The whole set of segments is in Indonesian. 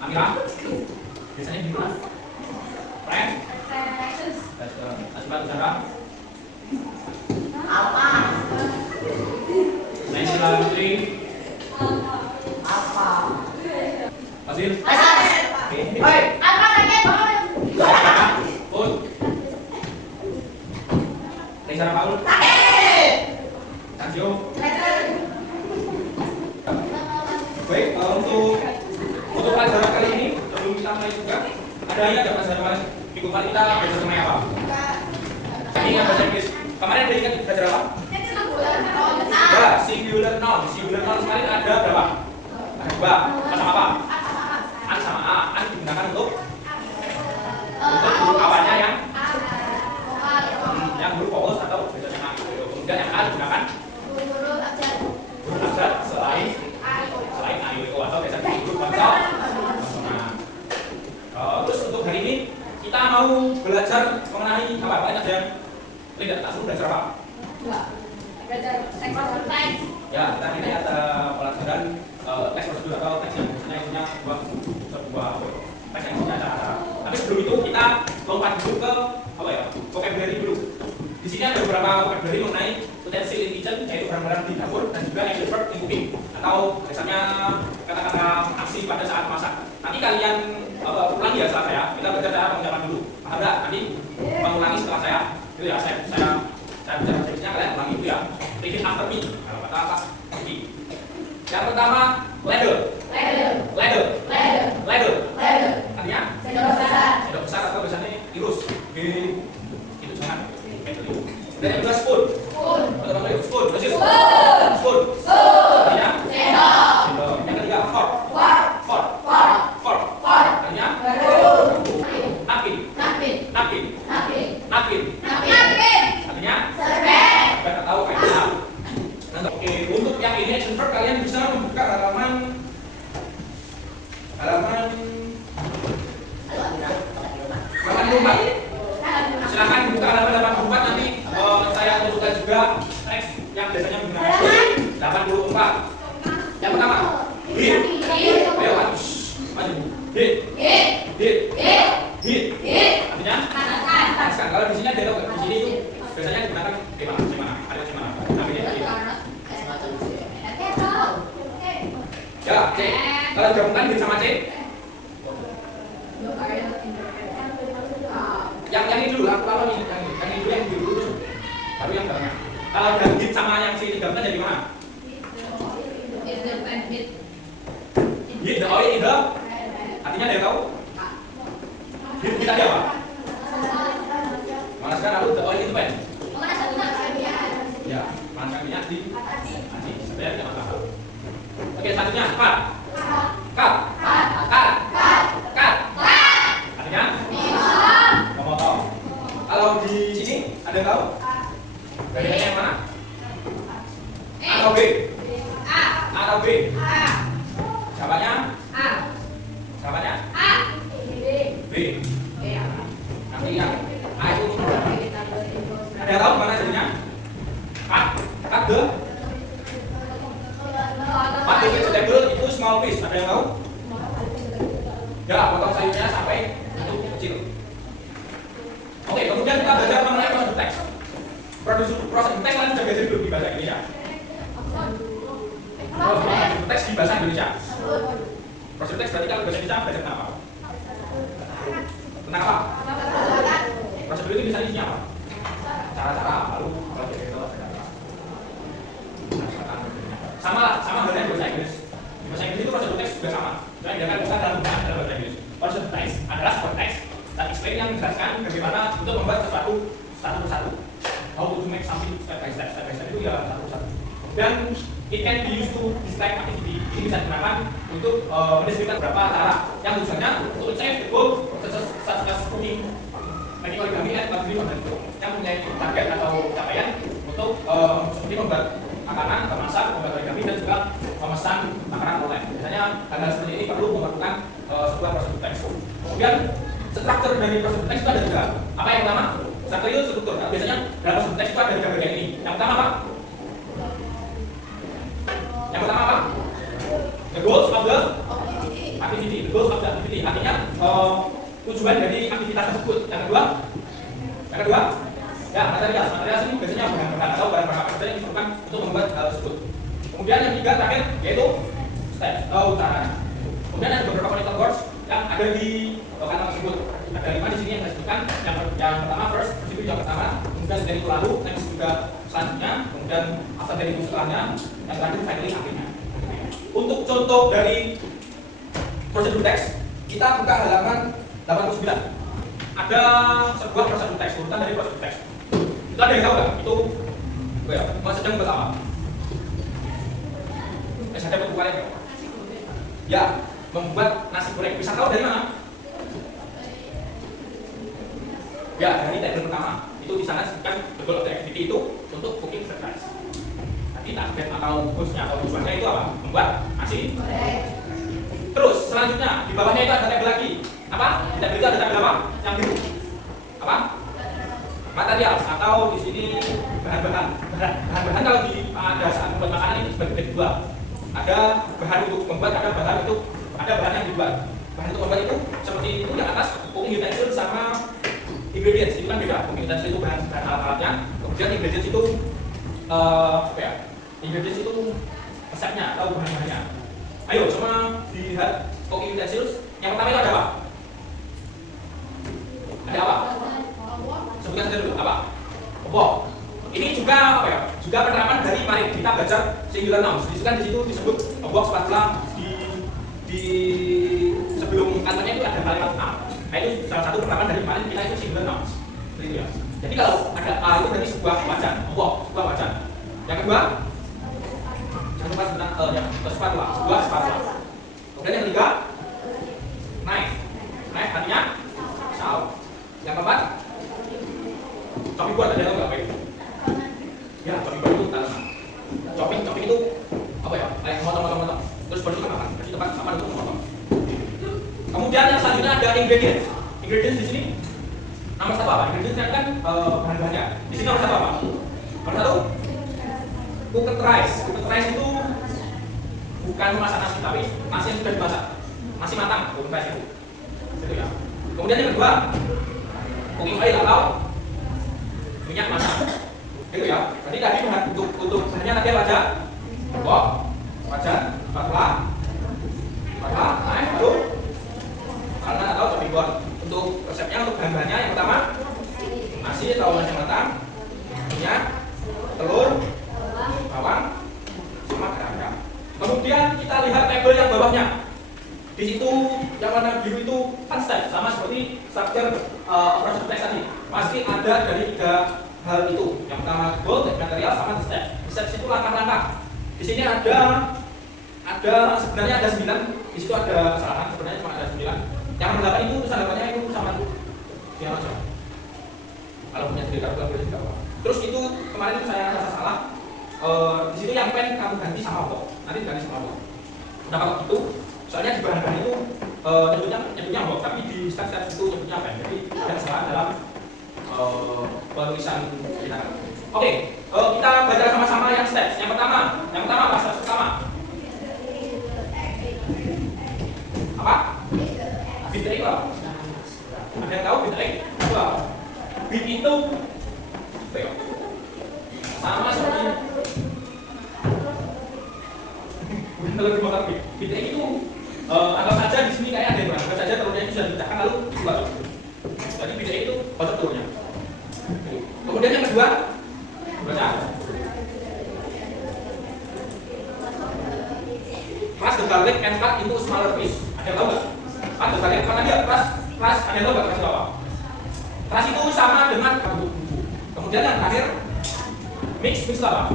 Amira, biasanya di mana? Friend? Asma Zara? Apa? Naisila Putri? Apa? Fasil? Oke. Hei, apa lagi? Put? Reza Paul? Sanjo? Baik, untuk pelajaran kali ini sebelum kita mulai juga ada pelajaran minggu kemarin kita belajar mengenai apa? Ini yang bahasa Inggris. Kemarin ada ingat belajar apa? Ya, singular noun. Singular noun kemarin ada berapa? Ada dua. Sama apa? An sama a. An digunakan untuk huruf awalnya yang huruf vowel atau biasanya a. Kemudian yang a digunakan huruf abjad selain a, i, o atau biasanya huruf bangsa. Terus untuk hari ini kita mau belajar mengenai apa? Apa aja yang tidak tak suruh belajar apa? Ya, kita ini ada pelajaran teks prosedur atau teks yang biasanya isinya sebuah teks yang isinya acara. Tapi sebelum itu kita lompat dulu ke apa ya? Vocabulary dulu. Di sini ada beberapa vocabulary mengenai utensil in kitchen, yaitu barang-barang di dapur, dan juga action verb in cooking atau biasanya kata-kata aksi pada saat masak. Nanti kalian ulangi ya setelah saya. Kita belajar cara pengucapan dulu. Paham nggak? Nanti mengulangi setelah saya. Itu ya, saya bicara teksnya kalian ulangi itu ya. Repeat after me. Kalau kata apa? Repeat. Yang pertama, ladle. Artinya? Sendok besar atau biasanya tirus. Itu jangan. Dan yang kedua spoon. Spoon. Artinya? Sendok. Yang ketiga fork. Artinya? Napkin. Artinya? Kita nggak tahu kayak apa. Oke, untuk yang ini action verb kalian bisa membuka halaman rumah. Silakan buka halaman 84, nanti saya tunjukkan juga teks yang biasanya menggunakan 84. Yang pertama, hit. Ayo maju. Hit. Artinya? Panaskan. Kalau di sini ada logo, di sini itu biasanya digunakan gimana? Ada gimana? Namanya hit. Ya, C. Kalau gabungkan hit sama C. Yang ini dulu, aku kalau ini yang dulu, baru yang belakangnya. Kalau hit sama yang C digabungkan jadi mana? Hit the oil in the. Artinya dia tahu? Hit kita dia apa? Manaskan lalu the oil in the pan. Ya, manaskan minyak di panci. Saya tidak masalah. Oke, satunya cut. Artinya? Memotong. Kalau di sini ada yang tahu? Bedanya yang mana? A atau B? Jawabannya? B. Nanti yang A itu ada yang tahu mana jadinya? Cut the vegetable itu small piece. Ada yang tahu? Ya, potong sayurnya sampai itu kecil. Oke, kemudian kita belajar mengenai prosedur teks. Prosedur teks kalian sudah belajar dulu di bahasa Indonesia. Prosedur teks di bahasa Indonesia. Prosedur teks berarti kalau bahasa Indonesia belajar tentang apa? Tentang apa? Prosedur itu misalnya isinya apa? Cara-cara, lalu kalau jadi itu sama halnya bahasa Inggris. Di bahasa Inggris itu prosedur teks juga sama. Cuma bedakan bukan dalam bahasa Inggris. Prosedur teks adalah sebuah teks dan explain yang menjelaskan bagaimana untuk membuat sesuatu satu persatu. How to make something step by step. Step by step itu ya satu persatu. Dan it can be used to describe activity. Ini bisa digunakan untuk mendeskripsikan beberapa cara yang tujuannya untuk achieve the goal such as cooking, making origami and baking yang mempunyai target atau capaian untuk seperti membuat makanan, memasak, membuat origami dan juga memesan makanan online. Biasanya hal-hal seperti ini perlu memerlukan sebuah prosedur teks. Kemudian struktur dari prosedur teks itu ada tiga. Apa yang pertama? Struktur itu struktur. Nah, biasanya dalam prosedur teks itu ada tiga bagian ini. Yang pertama apa? Yang pertama apa? The goals of the activity, the goals of the activity. Artinya tujuan dari aktivitas tersebut. Yang kedua, ya material ini biasanya bahan-bahan atau barang-barang apa saja yang diperlukan untuk membuat hal tersebut. Kemudian yang ketiga terakhir yaitu steps atau caranya. Kemudian ada beberapa monitor words yang ada di kanal tersebut. Ada 5 di sini yang saya sebutkan. Yang pertama first, itu yang pertama. Kemudian dari itu lalu, next juga selanjutnya. Kemudian after dari itu setelahnya. Yang terakhir finally akhirnya. Untuk contoh dari prosedur teks, kita buka halaman 89. Ada sebuah prosedur teks, urutan dari prosedur teks. Itu ada yang tahu nggak? Itu sedang buat apa? Ada buku goreng nggak? Ya, membuat nasi goreng. Bisa tahu dari mana? Ya, dari tagline pertama. Itu di sana disebutkan the goal of the activity itu untuk cooking fried rice. Nanti target atau goalsnya atau tujuannya itu apa? Membuat nasi goreng. Terus selanjutnya di bawahnya itu ada tabel lagi. Apa? Di tabel itu ada tabel apa? Yang biru. Apa? Material atau di sini bahan-bahan. Bahan-bahan kalau di ada saat membuat makanan itu sebagai dua. Ada bahan untuk membuat, ada bahan yang dibuat. Bahan untuk membuat itu seperti itu yang atas cooking utensils sama ingredients itu kan beda. Cooking utensils itu bahan alat-alatnya. Kemudian ingredients itu ingredients itu resepnya atau bahan-bahannya. Ayo coba dilihat cooking utensils. Yang pertama itu ada apa? Ada apa? Sebutkan saja dulu apa? Obok. Ini juga apa ya? Juga penerapan dari mari kita belajar singular nouns. Di situ disebut obok setelah di sebelum kantanya itu ada kalimat a. Nah itu salah satu penerapan dari kemarin kita itu singular nouns. Seperti itu ya. Jadi kalau ada a itu berarti sebuah wajan, obok, sebuah wajan. Yang kedua, jangan lupa sebenarnya spatula, sebuah spatula. Kemudian yang ketiga, knife. Knife artinya saus. Yang keempat, chopping board, ada yang tahu nggak apa itu? Ya, chopping board itu tanaman. Chopping itu apa ya? Kayak motong. Terus baru itu makan. Jadi tempat makan untuk memotong. Kemudian yang selanjutnya ada ingredients. Ingredients di sini nomor satu apa? Ingredients kan bahan-bahannya. Di sini nomor satu apa? Nomor satu, cooked rice. Cooked rice itu bukan memasak nasi, tapi nasi yang sudah dimasak. Nasi matang, cooked rice itu. Itu ya. Kemudian yang kedua, cooking oil atau minyak masak. Itu ya. Berarti tadi untuk bahannya nanti apa aja? Obok, wajan, spatula, knife, baru karena atau chopping board. Untuk resepnya, untuk bahan-bahannya yang pertama nasi atau nasi matang, minyak, telur, bawang, sama garam. Kemudian kita lihat tabel yang bawahnya. Di situ yang warna biru itu kan step, sama seperti struktur prosedur teks tadi. Pasti ada dari 3 hal itu. Yang pertama goal, material, sama step. Step itu langkah-langkah. Di sini ada sebenarnya ada 9. Di situ ada kesalahan, sebenarnya cuma ada 9. Yang nomor 8 itu tulisan itu sama dia macam. Kalau punya cerita boleh juga apa. Terus itu kemarin itu saya rasa salah. Di situ yang pen kamu ganti sama apa? Nanti diganti sama apa? Kenapa kok gitu? Soalnya di bahan-bahan itu nyebutnya apa? Tapi di step-step itu nyebutnya pen. Jadi ada kesalahan dalam penulisan kita. Oke, kita baca sama-sama yang steps. Yang pertama apa? Steps pertama. Apa? Bit itu apa? Ada yang tahu bit itu apa? Bit itu sama seperti bukan telur dibakar bit. Bit itu anggap saja di sini kayak ada yang anggap saja telurnya itu sudah dipecahkan lalu dibuat. Jadi bit itu kocok telurnya. Kemudian yang kedua, baca. Crush the garlic and cut into smaller piece. Ada yang tahu nggak? Cut the garlic, kan tadi ya crush. Ada yang tahu nggak crush itu apa? Crush itu sama dengan bumbu. Kemudian yang terakhir, mix apa?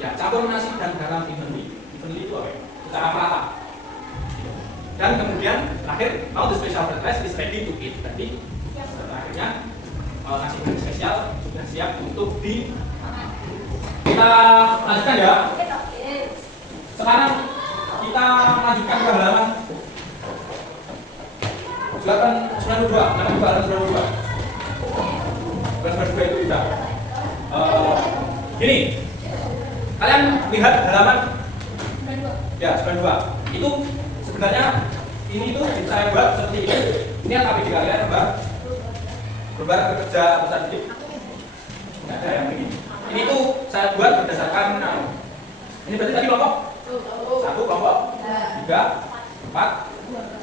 Ya, campur nasi dan garam evenly. Evenly itu apa ya? Secara merata. Dan kemudian terakhir, now the special fried rice is ready to eat. Jadi terakhirnya nasi goreng spesial sudah siap untuk kita lanjutkan ya. Sekarang kita lanjutkan ke halaman 92 itu kita. Gini, Kalian lihat halaman ya 92. Itu sebenarnya ini tuh saya buat seperti ini. Ini APD kalian berbar bekerja besar sedikit. Nggak ada yang begini. Ini tuh saya buat berdasarkan ini berarti tadi kelompok 1, kelompok 3, 4,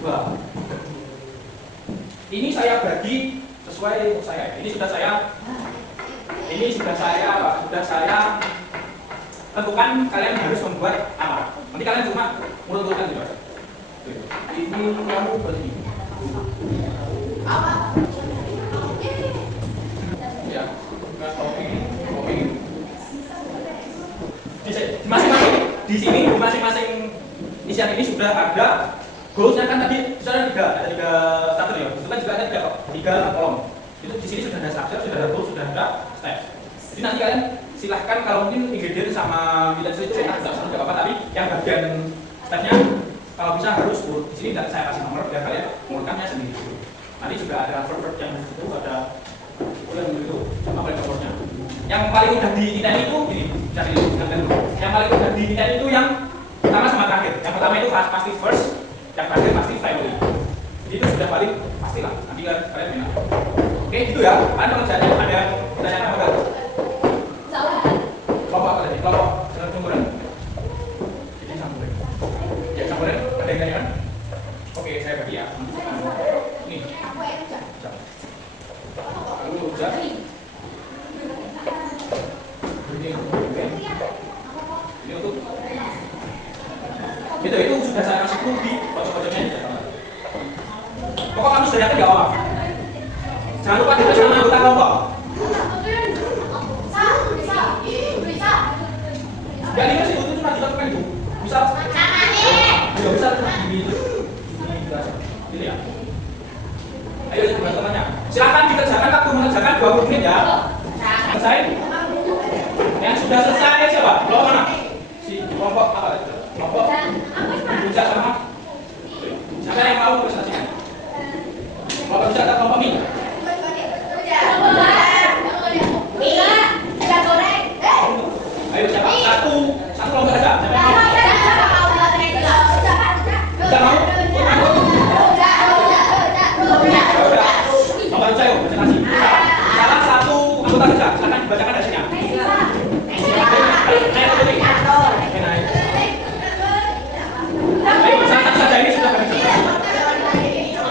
2. Ini saya bagi sesuai saya. Ini sudah saya tentukan kalian harus membuat apa. Nanti kalian cuma urut-urutkan gitu. Ini kamu berarti. Ya, kopi. Di sini masing-masing isian ini sudah ada goalsnya kan tadi sudah ada tiga starter ya. Itu kan juga ada tiga kolom. Itu di sini sudah ada structure, sudah ada goal, sudah ada step. Jadi nanti kalian silahkan kalau mungkin ingredient sama bilansi cetak tidak apa-apa, tapi yang bagian stepnya kalau bisa harus urut. Di sini saya kasih nomor biar kalian mengurutkannya sendiri. Nanti juga ada verb yang di situ ada yang itu apa nomornya. Yang paling mudah diingat itu ini bisa dilihatkan dulu. Yang paling mudah diingat itu yang pertama sama terakhir. Yang pertama itu pasti first, yang terakhir pasti finally. Jadi itu sudah paling pastilah. Nanti kalian minat. Oke, itu ya. Kalian pengerjaannya ada yang pertanyaan apa enggak? Kelompok apa tadi? Kelompok campuran. Jadi campuran. Ya campuran. Ada yang tanya kan? Oke, saya bagi ya. Ini. Lalu ujar. Ini untuk. Itu sudah saya kasih clue di pojok-pojoknya. Pokok kamu sudah yakin nggak apa? Jangan lupa dibaca nama anggota kelompok. Ya ini sih itu cuma dilakukan itu. Bisa. Tidak bisa ini ya. Ayo teman-temannya. Silakan dikerjakan waktu mengerjakan 20 menit ya. Selesai. Yang sudah selesai siapa? Kelompok mana? Si kelompok apa? Kelompok. Puncak sama. Siapa yang mau presentasikan? Kelompok puncak atau kelompok mie? Ayo siapa? Satu kelompok aja. Siapa yang mau? Tidak mau? Kelompok puncak yuk, presentasi. Salah satu anggota kerja, silakan dibacakan hasilnya. Ayo, satu saja ini sudah habis.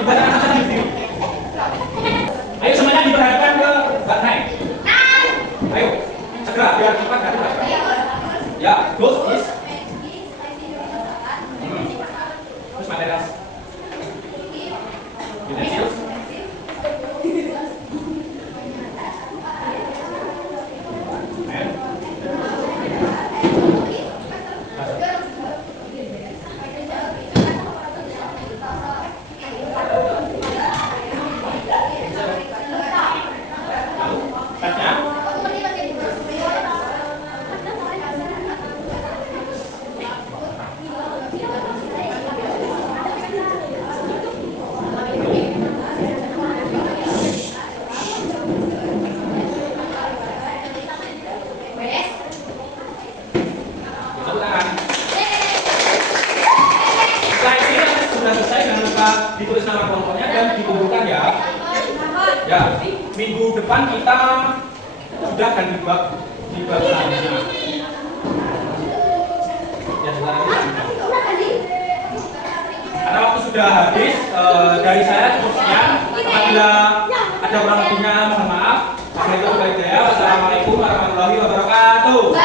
Dibacakan saja sendiri. Ayo semuanya diperhadapkan ke Mbak Nai. Ayo, segera biar cepat dari Mbak. Ya, goals is. Terus materials. Utensils. Ditulis nama kelompoknya dan dikumpulkan ya. Ya, minggu depan kita sudah akan di bab selanjutnya. Ya, karena waktu sudah habis, dari saya cukup sekian. Apabila ada kurang lebihnya mohon maaf. Wassalamualaikum warahmatullahi wabarakatuh.